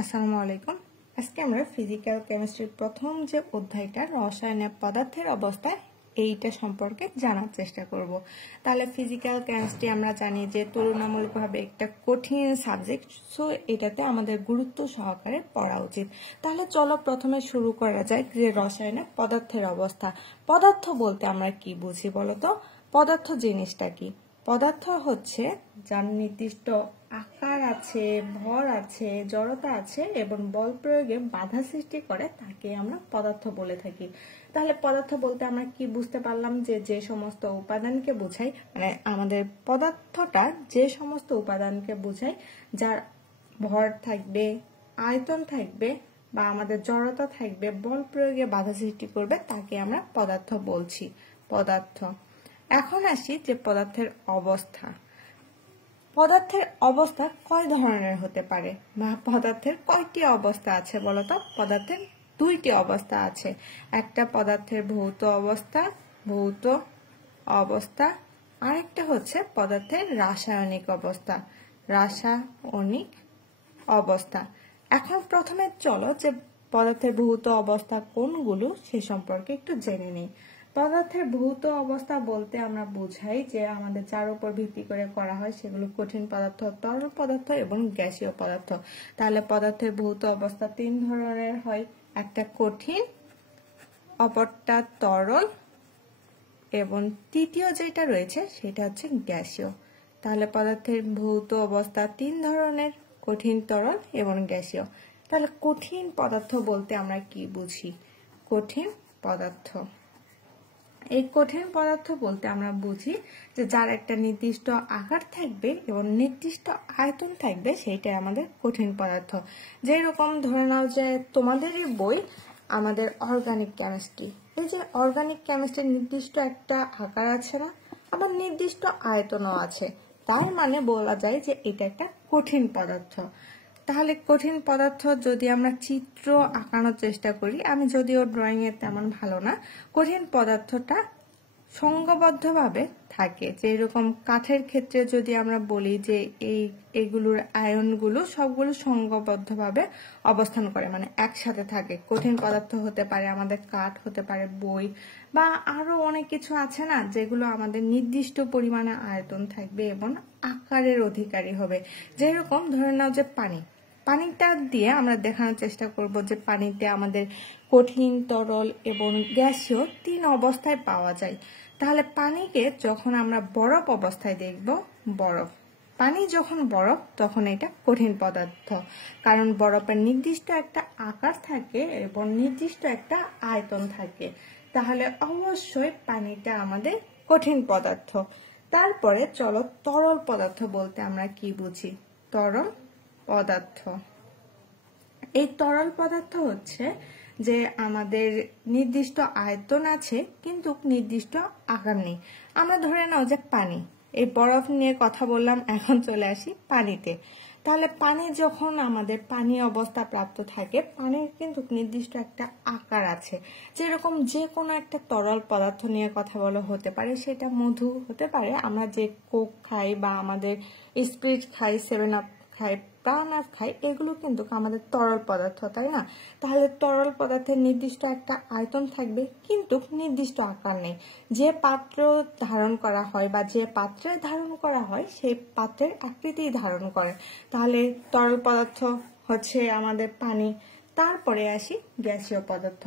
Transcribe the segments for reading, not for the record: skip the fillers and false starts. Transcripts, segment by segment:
আসসালামু আলাইকুম। আজকে আমরা ফিজিক্যাল কেমিস্ট্রির প্রথম যে অধ্যায়টা রসায়নে পদার্থের অবস্থা এইটা সম্পর্কে জানার চেষ্টা করব। তাহলে ফিজিক্যাল কেমিস্ট্রি আমরা জানি যে তুলনামূলকভাবে একটা কঠিন সাবজেক্ট, সো এটাতে আমাদের গুরুত্ব সহকারে পড়া উচিত। তাহলে চলো প্রথমে শুরু করা যায় যে রসায়নে পদার্থের অবস্থা। পদার্থ বলতে আমরা কি বুঝি বলো তো? পদার্থ জিনিসটা কি? পদার্থ হচ্ছে যার নির্দিষ্ট আকার আছে, ভর আছে, জড়তা আছে এবং বল প্রয়োগে বাধা সৃষ্টি করে তাকে আমরা পদার্থ বলে থাকি। তাহলে পদার্থ বলতে আমরা কি বুঝতে পারলাম যে যে সমস্ত উপাদানকে বোঝায়, মানে আমাদের পদার্থটা যে সমস্ত উপাদানকে বোঝায় যার ভর থাকবে, আয়তন থাকবে বা আমাদের জড়তা থাকবে, বল প্রয়োগে বাধা সৃষ্টি করবে তাকে আমরা পদার্থ বলছি। পদার্থ। এখন আসি যে পদার্থের অবস্থা। পদার্থের অবস্থা কয় ধরনের হতে পারে বা পদার্থের কয়টি অবস্থা আছে বলতো? পদার্থের দুইটি অবস্থা আছে। একটা পদার্থের ভৌত অবস্থা, ভৌত অবস্থা, আরেকটা হচ্ছে পদার্থের রাসায়নিক অবস্থা, রাসায়নিক অবস্থা। এখন প্রথমে চলো যে পদার্থের ভৌত অবস্থা কোনগুলো সে সম্পর্কে একটু জেনে নিই। পদার্থের ভৌত অবস্থা বলতে আমরা বুঝাই যে আমাদের যার উপর ভিত্তি করে করা হয় সেগুলো কঠিন পদার্থ, তরল পদার্থ এবং গ্যাসীয় পদার্থ। তাহলে পদার্থের ভৌত অবস্থা তিন ধরনের হয়, একটা কঠিন, অপরটা তরল এবং তৃতীয় যেটা রয়েছে সেটা হচ্ছে গ্যাসীয়। তাহলে পদার্থের ভৌত অবস্থা তিন ধরনের, কঠিন, তরল এবং গ্যাসীয়। তাহলে কঠিন পদার্থ বলতে আমরা কি বুঝি? কঠিন পদার্থ, এই কঠিন পদার্থ বলতে আমরা বুঝি যে যার একটা নির্দিষ্ট আকার থাকবে এবং নির্দিষ্ট আয়তন থাকবে, সেইটাই আমাদের কঠিন পদার্থ। যেরকম ধরে নাও যে তোমাদেরই বই আমাদের অর্গানিক কেমিস্ট্রি, এই যে অর্গানিক কেমিস্ট্রির নির্দিষ্ট একটা আকার আছে না, আবার নির্দিষ্ট আয়তনও আছে, তার মানে বলা যায় যে এটা একটা কঠিন পদার্থ। তাহলে কঠিন পদার্থ যদি আমরা চিত্র আঁকানোর চেষ্টা করি, আমি যদিও ড্রয়িং এ তেমন ভালো না, কঠিন পদার্থটা সংঘবদ্ধভাবে থাকে। যে এরকম কাঠের ক্ষেত্রে যদি আমরা বলি যে এইগুলোর আয়নগুলো সবগুলো সংঘবদ্ধভাবে অবস্থান করে, মানে একসাথে থাকে। কঠিন পদার্থ হতে পারে আমাদের কাঠ, হতে পারে বই, বা আরো অনেক কিছু আছে না যেগুলো আমাদের নির্দিষ্ট পরিমাণে আয়তন থাকবে এবং আকারের অধিকারী হবে। যেরকম ধরে নাও যে পানি, পানিটা দিয়ে আমরা দেখানোর চেষ্টা করব যে পানিতে আমাদের কঠিন, তরল এবং গ্যাসীয় তিন অবস্থায় পাওয়া যায়। তাহলে পানিকে যখন আমরা বরফ অবস্থায় দেখব, বরফ, পানি যখন বরফ তখন এটা কঠিন পদার্থ, কারণ বরফের নির্দিষ্ট একটা আকার থাকে এবং নির্দিষ্ট একটা আয়তন থাকে। তাহলে অবশ্যই পানিটা আমাদের কঠিন পদার্থ। তারপরে চলো তরল পদার্থ বলতে আমরা কি বুঝি? তরল পদার্থ, এই তরল পদার্থ হচ্ছে যে আমাদের নির্দিষ্ট আয়তন আছে কিন্তু নির্দিষ্ট আকার নেই। আমরা ধরে নাও যে পানি, এই বরফ নিয়ে কথা বললাম, এখন চলে আসি পানিতে। তাহলে পানি যখন আমাদের পানি অবস্থা প্রাপ্ত থাকে, পানির কিন্তু নির্দিষ্ট একটা আকার আছে। যেরকম যে কোনো একটা তরল পদার্থ নিয়ে কথা বলা হতে পারে, সেটা মধু হতে পারে, আমরা যে কোক খাই বা আমাদের স্প্রিট খাই, 7 আপ খাই, প্রাণায়াম খাই, এগুলো কিন্তু আমাদের তরল পদার্থ, তাই না? তাহলে তরল পদার্থের নির্দিষ্ট একটা আয়তন থাকবে কিন্তু নির্দিষ্ট আকার নেই। যে পাত্র ধারণ করা হয় বা যে পাত্রে ধারণ করা হয় সেই পাত্রের আকৃতি ধারণ করে। তাহলে তরল পদার্থ হচ্ছে আমাদের পানি। তারপরে আসি গ্যাসীয় পদার্থ।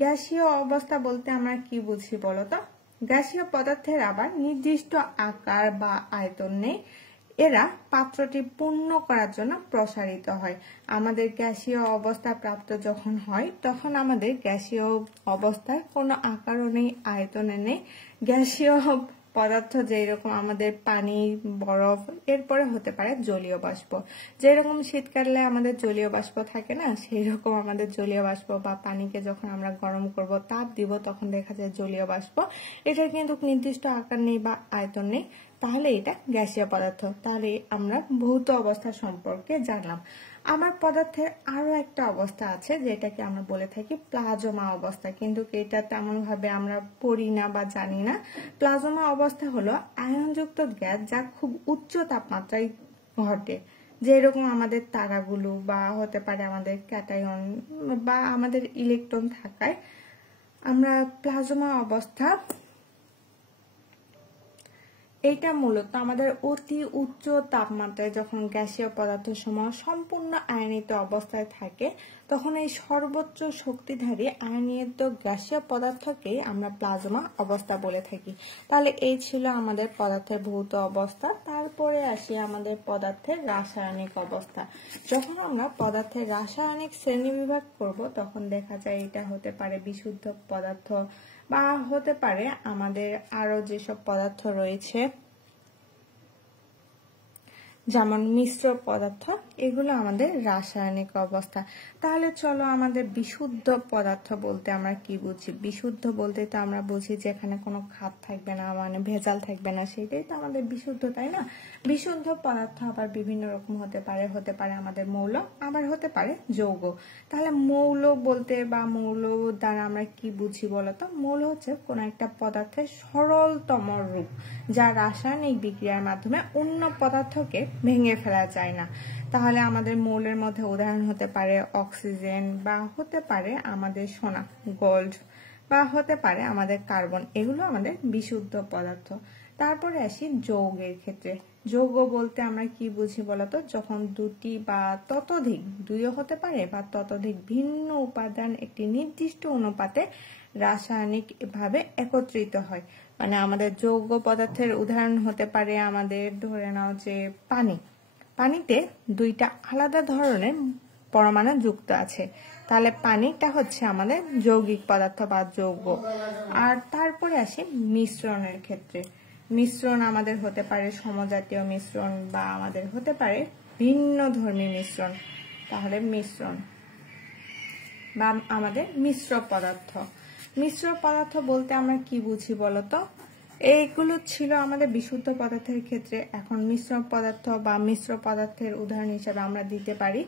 গ্যাসীয় অবস্থা বলতে আমরা কি বুঝি বলতো? গ্যাসীয় পদার্থের আবার নির্দিষ্ট আকার বা আয়তন নেই, এরা পাত্রটি পূর্ণ করার জন্য প্রসারিত হয়। আমাদের গ্যাসীয় অবস্থা প্রাপ্ত যখন হয় তখন আমাদের গ্যাসীয় অবস্থার কোনো আকারও নেই, আয়তনে নেই। গ্যাসীয় পদার্থ যেরকম আমাদের পানি, বরফ, এরপরে হতে পারে জলীয় বাষ্প। যেরকম শীতকালে আমাদের জলীয় বাষ্প থাকে না, সেই রকম আমাদের জলীয় বাষ্প বা পানিকে যখন আমরা গরম করব, তাপ দিব, তখন দেখা যায় জলীয় বাষ্প। এটার কিন্তু নির্দিষ্ট আকার নেই বা আয়তন নেই, তাহলে এটা গ্যাসীয় পদার্থ। তাহলে আমরা ভৌত অবস্থা সম্পর্কে জানলাম। আমার পদার্থের আরো একটা অবস্থা আছে যেটাকে আমরা বলে থাকি প্লাজমা অবস্থা, কিন্তু এটা তেমন ভাবে আমরা পড়ি না বা জানি না। প্লাজমা অবস্থা হলো আয়নযুক্ত গ্যাস যা খুব উচ্চ তাপমাত্রায় ঘটে। যেরকম আমাদের তারাগুলো বা হতে পারে আমাদের ক্যাটায়ন বা আমাদের ইলেকট্রন থাকায় আমরা প্লাজমা অবস্থা, এটা মূলত আমাদের অতি উচ্চ তাপমাত্রায় যখন গ্যাসীয় পদার্থসমূহ সম্পূর্ণ আয়নিত অবস্থায় থাকে তখন এই সর্বোচ্চ শক্তিধারী আয়নিত গ্যাসীয় পদার্থকে আমরা প্লাজমা অবস্থা বলে থাকি। তাহলে এই ছিল আমাদের পদার্থের ভৌত অবস্থা। তারপরে আসি আমাদের পদার্থের রাসায়নিক অবস্থা। যখন আমরা পদার্থের রাসায়নিক শ্রেণীবিভাগ করব তখন দেখা যায় এটা হতে পারে বিশুদ্ধ পদার্থ বা হতে পারে আমাদের আরো যেসব পদার্থ রয়েছে যেমন মিশ্র পদার্থ, এগুলো আমাদের রাসায়নিক অবস্থা। তাহলে চলো আমাদের বিশুদ্ধ পদার্থ বলতে আমরা কি বুঝি? বিশুদ্ধ বলতে তো আমরা বুঝি যে এখানে কোনো খাদ থাকবে না, মানে ভেজাল থাকবে না, সেটাই তো আমাদের বিশুদ্ধ, তাই না? বিশুদ্ধ পদার্থ আবার বিভিন্ন রকম হতে পারে আমাদের মৌল, আবার হতে পারে যৌগ। তাহলে মৌল বলতে বা মৌল দ্বারা আমরা কি বুঝি বলতো? মৌল হচ্ছে কোন একটা পদার্থের সরলতম রূপ যা রাসায়নিক বিক্রিয়ার মাধ্যমে অন্য পদার্থকে ভেঙে ফেলা যায় না। তাহলে আমাদের মৌলের মধ্যে উদাহরণ হতে পারে অক্সিজেন বা হতে পারে আমাদের সোনা গোল্ড বা হতে পারে আমাদের কার্বন, এগুলো আমাদের বিশুদ্ধ পদার্থ। তারপরে আসি যৌগের ক্ষেত্রে। যৌগ বলতে আমরা কি বুঝি বলতো? যখন দুটি বা ততোধিক, দুইও হতে পারে বা ততোধিক ভিন্ন উপাদান একটি নির্দিষ্ট অনুপাতে রাসায়নিক ভাবে একত্রিত হয়। মানে আমাদের যৌগ পদার্থের উদাহরণ হতে পারে আমাদের ধরে নাও যে পানি, পানিতে দুইটা আলাদা ধরনের পরমাণু যুক্ত আছে, তাহলে পানিটা হচ্ছে আমাদের যৌগিক পদার্থ বা যৌগ। আর তারপরে আসি মিশ্রণের ক্ষেত্রে। মিশ্রণ আমাদের হতে পারে সমজাতীয় মিশ্রণ বা আমাদের হতে পারে ভিন্ন ধর্মী মিশ্রণ। তাহলে মিশ্রণ বা আমাদের মিশ্র পদার্থ। মিশ্র পদার্থ বলতে আমরা কি বুঝি বলতো? এইগুলো ছিল আমাদের বিশুদ্ধ পদার্থের ক্ষেত্রে। এখন মিশ্র পদার্থ বা মিশ্র পদার্থের উদাহরণ হিসেবে আমরা দিতে পারি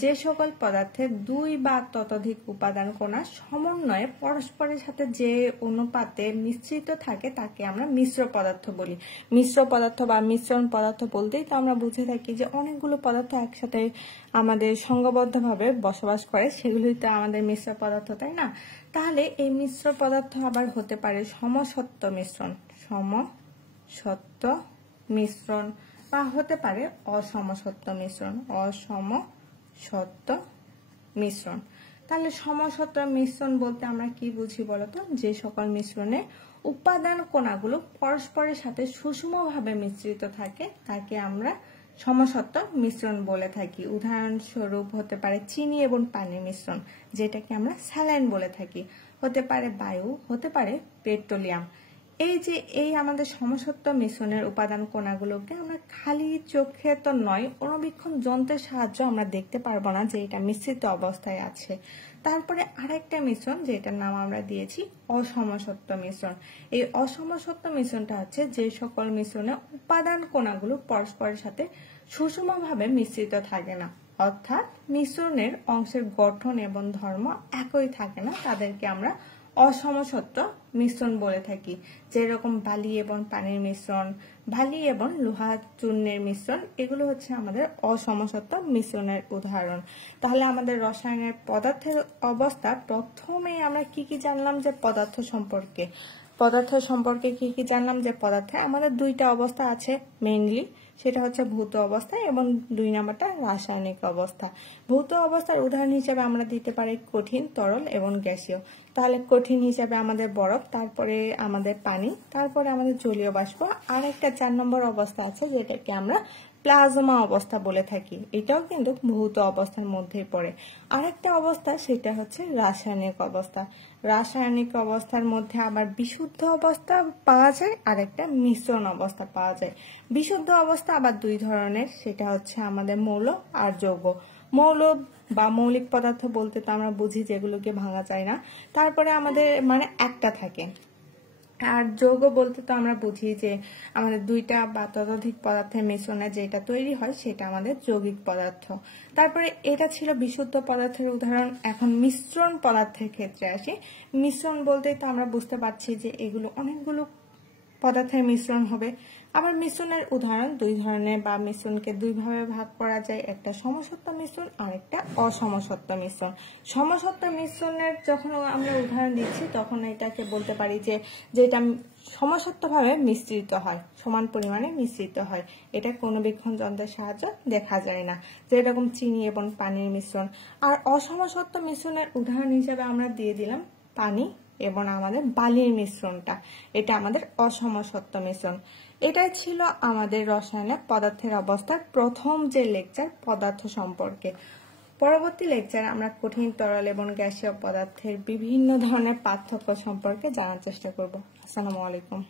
যে সকল পদার্থের দুই বা ততোধিক উপাদান কণা সমন্বয়ে পরস্পরের সাথে যে অনুপাতে মিশ্রিত থাকে তাকে আমরা মিশ্র পদার্থ বলি। মিশ্র পদার্থ বা মিশ্রণ পদার্থ বলতেই তো আমরা বুঝে থাকি যে অনেকগুলো পদার্থ একসাথে আমাদের সংঘবদ্ধভাবে বসবাস করে, সেগুলোই তো আমাদের মিশ্র পদার্থ, তাই না? তাহলে এই মিশ্র পদার্থ আবার হতে পারে সমসত্ব মিশ্রণ, সমসত্ব মিশ্রণ বা হতে পারে অসমসত্ব মিশ্রণ, অসমসত্ব মিশ্রণ। তাহলে সমসত্ব মিশ্রণ বলতে আমরা কি বুঝি বলতো? যে সকল মিশ্রণে উপাদান কণাগুলো পরস্পরের সাথে সুষমভাবে মিশ্রিত থাকে তাকে আমরা সমসত্ব মিশ্রণ বলে থাকি। উদাহরণস্বরূপ হতে পারে চিনি এবং পানির মিশ্রণ, যেটাকে আমরা স্যালাইন বলে থাকি, হতে পারে বায়ু, হতে পারে পেট্রোলিয়াম। এই আমাদের সমসত্ব মিশ্রণের উপাদান কণাগুলোকে আমরা খালি চোখে তো নয়, অণুবীক্ষণ যন্ত্রের সাহায্যে আমরা দেখতে পারবো না যে এটা মিশ্রিত অবস্থায় আছে। তারপরে আরেকটা মিশ্রণ যেটার নাম আমরা দিয়েছি অসমসত্ব মিশ্রণ। এই অসমসত্ব মিশ্রণটা হচ্ছে যে সকল মিশ্রণে উপাদান কণাগুলো পরস্পরের সাথে সুষমভাবে মিশ্রিত থাকে না, অর্থাৎ মিশ্রণের অংশের গঠন এবং ধর্ম একই থাকে না, তাদেরকে আমরা অসমসত্ব মিশ্রণ বলে থাকি। যেরকম বালি এবং পানির মিশ্রণ, বালি এবং লোহা চূর্ণের মিশ্রণ, এগুলো হচ্ছে আমাদের অসমসত্ব মিশ্রণের উদাহরণ। তাহলে আমাদের রসায়নের পদার্থের অবস্থা, প্রথমে আমরা কি কি জানলাম যে পদার্থ সম্পর্কে কি কি জানলাম? যে পদার্থে আমাদের দুইটা অবস্থা আছে মেইনলি, সেটা হচ্ছে ভৌত অবস্থা এবং দুই নাম্বারটা রাসায়নিক অবস্থা। ভৌত অবস্থার উদাহরণ হিসেবে আমরা দিতে পারি কঠিন, তরল এবং গ্যাসীয়। তাহলে কঠিন হিসেবে আমাদের বরফ, তারপরে আমাদের পানি, তারপরে আমাদের জলীয় বাষ্প, আর একটা 4 নম্বর অবস্থা আছে যেটাকে আমরা প্লাজমা অবস্থা বলে থাকি। এটাও কিন্তু ভৌত অবস্থার মধ্যেই পড়ে। আরেকটা অবস্থা সেটা হচ্ছে রাসায়নিক অবস্থা। রাসায়নিক অবস্থার মধ্যে আবার বিশুদ্ধ অবস্থা পাওয়া যায় আর একটা মিশ্রণ অবস্থা পাওয়া যায়। বিশুদ্ধ অবস্থা আবার দুই ধরনের, সেটা হচ্ছে আমাদের মৌল আর যৌগ। মৌল বা মৌলিক পদার্থ বলতে তো আমরা বুঝি যেগুলোকে ভাঙা যায় না, তারপরে আমাদের মানে একটা থাকে। আর যৌগ বলতে তো আমরা বুঝি যে আমাদের দুইটা বা ততোধিক পদার্থের মিশ্রণে যেটা তৈরি হয় সেটা আমাদের যৌগিক পদার্থ। তারপরে এটা ছিল বিশুদ্ধ পদার্থের উদাহরণ। এখন মিশ্রণ পদার্থের ক্ষেত্রে আসি। মিশ্রণ বলতে তো আমরা বুঝতে পারছি যে এগুলো অনেকগুলো পদার্থের মিশ্রণ হবে। আবার মিশ্রণের উদাহরণ, দুই ধরনের বা মিশ্রণকে দুই ভাবে ভাগ করা যায়, একটা সমসত্ব মিশ্রণ আর একটা অসমসত্ব মিশ্রণ। সমসত্ব মিশ্রণের যখন আমরা উদাহরণ দিচ্ছি তখন এটাকে বলতে পারি যে যেটা সমসত্বভাবে মিশ্রিত হয়, সমান পরিমাণে মিশ্রিত হয়, এটা কণবিক্ষণ যন্ত্রের সাহায্যে দেখা যায় না, যেরকম চিনি এবং পানির মিশ্রণ। আর অসমসত্ব মিশ্রণের উদাহরণ হিসেবে আমরা দিয়ে দিলাম পানি এবং আমাদের বালির মিশ্রণটা, এটা আমাদের অসমসত্ব মিশ্রণ। এটাই ছিল আমাদের রসায়নে পদার্থের অবস্থার প্রথম যে লেকচার পদার্থ সম্পর্কে। পরবর্তী লেকচারে আমরা কঠিন, তরল এবং গ্যাসীয় পদার্থের বিভিন্ন ধরনের পার্থক্য সম্পর্কে জানার চেষ্টা করব। আসসালামু আলাইকুম।